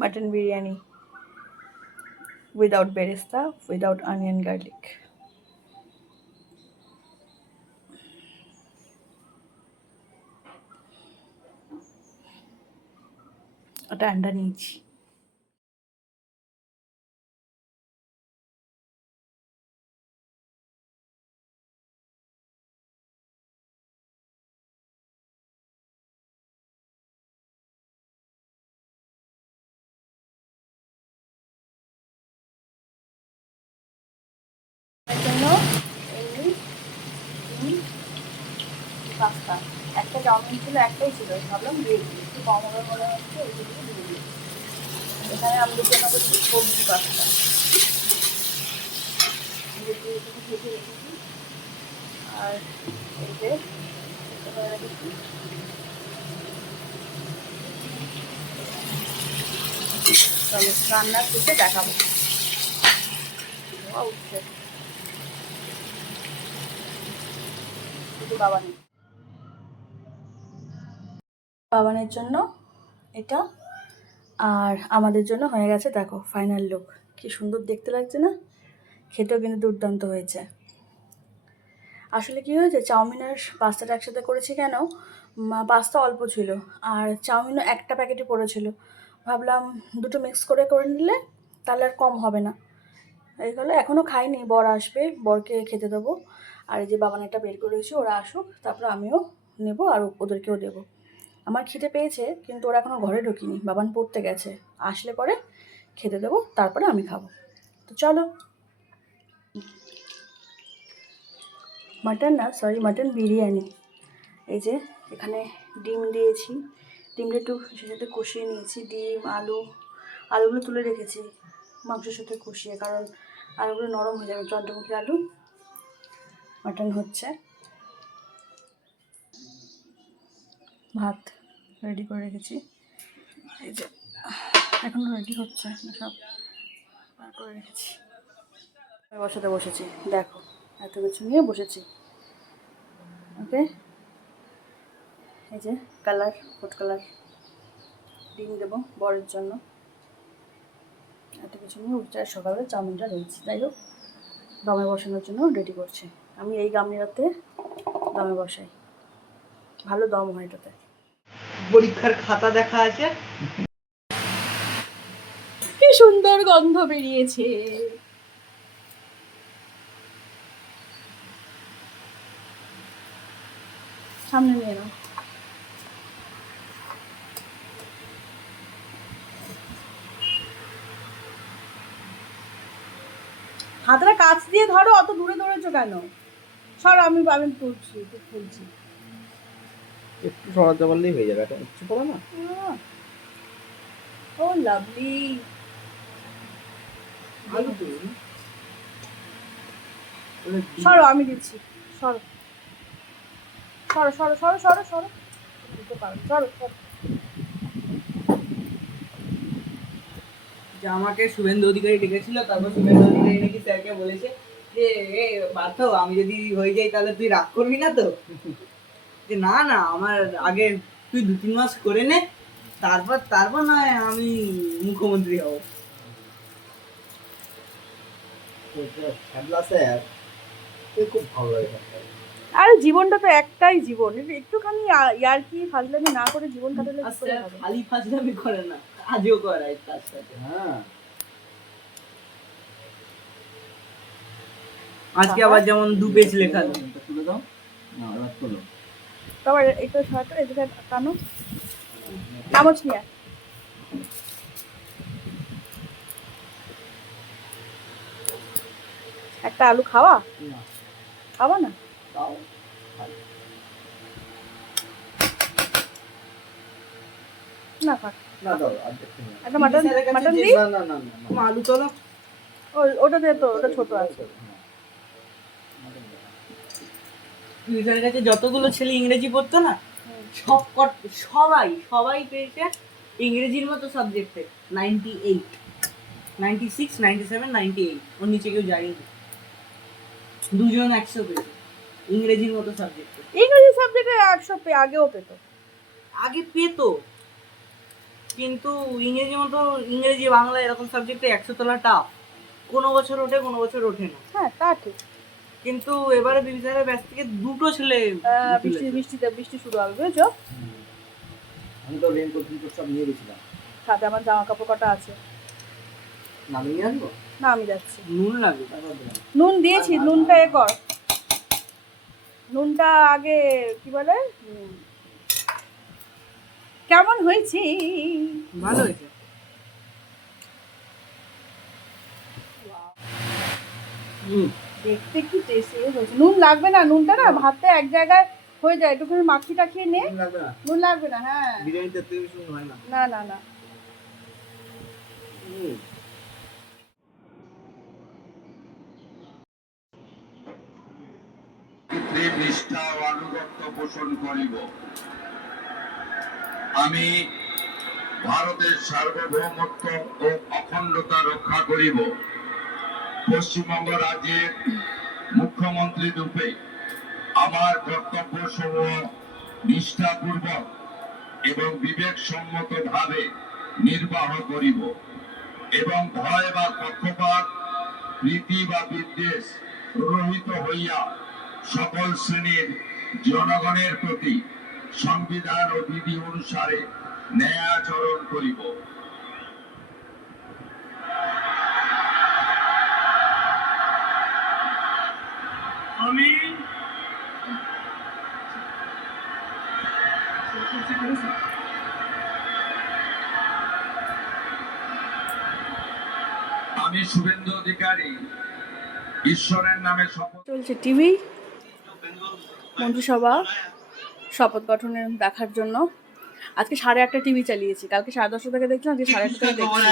mutton biryani without beresta, without onion garlic. ওটা আন্ডা নিয়েছি। এর জন্য এমনি পাস্তা, একটা চাউমিন ছিল, একটাই ছিল, ভাবলাম দিয়ে দিই, একটু কম হবে মনে হচ্ছে, ওই জন্য দিয়ে দিই। এখানে আমাদের জন্য করছি সবজি পাস্তা, ভেজে রেখেছি। আর এই যে রেখেছি রান্নার শেষে দেখাবো। উঠছে শুধু বাবানের জন্য এটা, আর আমাদের জন্য হয়ে গেছে। দেখো ফাইনাল লুক, কি সুন্দর দেখতে লাগছে না? খেতেও কিন্তু দুর্দান্ত হয়েছে। আসলে কি হয়েছে, চাউমিন আর পাস্তাটা একসাথে করেছি কেন, পাস্তা অল্প ছিল আর চাউমিনও একটা প্যাকেটই পড়েছিল। ভাবলাম দুটো মিক্স করে নিলে তাহলে আর কম হবে না। এইগুলো এখনও খাইনি, বর আসবে, বরকে খেতে দেবো। আর এই যে বাবানেরটা বের করেছি, ওরা আসুক, তারপরে আমিও নেব আর ওদেরকেও দেবো। আমার খিদে পেয়েছে, কিন্তু ওরা এখনও ঘরে ঢুকিনি, বাবান পড়তে গেছে, আসলে পরে খেতে দেবো, তারপরে আমি খাবো। তো চলো। মাটন বিরিয়ানি। এই যে এখানে ডিম দিয়েছি, ডিমটা একটু সাথে কষিয়ে নিয়েছি, ডিম আলুগুলো তুলে রেখেছি মাংসের সাথে কষিয়ে, কারণ আলুগুলো নরম হয়ে যাবে, চন্দ্রমুখী আলু। মাটন হচ্ছে, ভাত রেডি করে রেখেছি, এই যে এখন রেডি হচ্ছে, সব বার করে রেখেছি। বসাতে বসেছি, দেখো এত কিছু নিয়ে বসেছি। ওকে, এই যে ফুড কালার ডিম দেবো বরের জন্য, এত কিছু নিয়ে উঠছে। আর সকালে চাউমিনটা রয়েছে, যাই হোক দমে বসানোর জন্য রেডি করছি। আমি এই গামলিটাতে দমে বসাই, ভালো দম হয় এটাতে। পরীক্ষার খাতা দেখা আছে, কি সুন্দর গন্ধ বেরিয়েছে। সামনে নিয়ে নাও। হাতটা কাছ দিয়ে ধরো, অত দূরে ধরেছো কেন? সরো, আমি তুলছি, খুলছি। একটু সরাতে পারলেই হয়ে যাবে, এটা উচ্চ পড়া না। ও লাভলি। সরো, আমি দিচ্ছি। সরো সরো সরো সরো সরো সরো, দিতে পারো, সরো সরো। যে আমাকে শুভেন্দু অধিকারী ডেকেছিল, তারপর শুভেন্দু অধিকারী নাকি স্যারকে বলেছে যে পার্থ, আমি যদি হয়ে যাই তাহলে তুই রাগ করবি না তো? যে না না, আমার আগে তুই 2-3 মাস করে নে, তারপর নয় আমি মুখ্যমন্ত্রী হব। খুব ভালো লাগে। আরে জীবনটা তো একটাই জীবন, একটুখানি ইয়ার্কি ফাজলামি না করে জীবন কাটালে কি করে হবে? খালি ফাজলামি করে না, কাজও করায় তার সাথে। হ্যাঁ, আজকে আবার যেমন 2 পেজ লেখা তুলে দাও না, রাত করো। তারপর একটু শর্ট এদিকে টানো, চামচ নিয়ে। একটা আলু খাওয়া খাওয়া না, না থাক, একটা মাটন দিই। আলু চলো, ওটা দিয়ে তো, ওটা ছোট আছে। টুইটারের কাছে যতগুলো ছেলে ইংরেজি পড়তো না, সবাই পেয়েছে ইংরেজির মতো সাবজেক্টে 98, 96, 97, 98, ওর নিচে কেউ যায়নি। 2 জন 100 পেয়েছে ইংরেজির মতো সাবজেক্টে। ইংরেজি সাবজেক্টে 100 আগেও পেতো, আগে পেতো, কিন্তু ইংরেজি বাংলা এরকম সাবজেক্টে 100 তোলা টাফ। কোনো বছর ওঠে, কোনো বছর ওঠে না। হ্যাঁ তা ঠিক। কিন্তু এবারে বিবিসারের ব্যাচ থেকে দুটো ছেলে বৃষ্টি শুরু হবে বুঝেছো। আমি তো রেনকোট সব নিয়ে গেছিলাম। সাথে আমার জামা কাপড় কটা আছে। নামিয়ে নিয়ে আসবো? না আমি যাচ্ছি। নুন লাগে। নুন দিয়েছি, নুনটা এ কর, নুনটা আগে কি বলে কেমন হয়েছে? ভালো হয়েছে। দেখতে কি টেস্টি হয়েছে। নুন লাগবে না, নুনটা না ভাতটা এক জায়গায় হয়ে যায়, একটুখানি মাখি টাখিয়ে নে। নুন লাগবে না? নুন লাগবে না, হ্যাঁ। বিরিয়ানিতে তেল বেশি নুন হয় না। না না না। নিষ্ঠা ও আনুগত্য পোষণ করিব। আমি ভারতের সার্বভৌমত্ব ও অখণ্ডতা রক্ষা করিব। পশ্চিমবঙ্গ রাজ্যের মুখ্যমন্ত্রী রূপে আমার কর্তব্য সমূহ নিষ্ঠাপূর্বক এবং বিবেকসম্মত ভাবে নির্বাহ করিব এবং ভয় বা পক্ষপাত, প্রীতি বা বিদ্বেষ রহিত হইয়া সকল শ্রেণীর জনগণের প্রতি সংবিধান ও বিধি অনুসারে ন্যায় আচরণ করিব। আমি শুভেন্দু অধিকারী ঈশ্বরের নামে শপথ। চলছে টিভি মন্ত্রিসভা শপথ গঠনের দেখার জন্য। আজকে 8:30 টিভি চালিয়েছি, কালকে 10:30 থেকে দেখছিলাম, আজকে 8:30 থেকে দেখছি।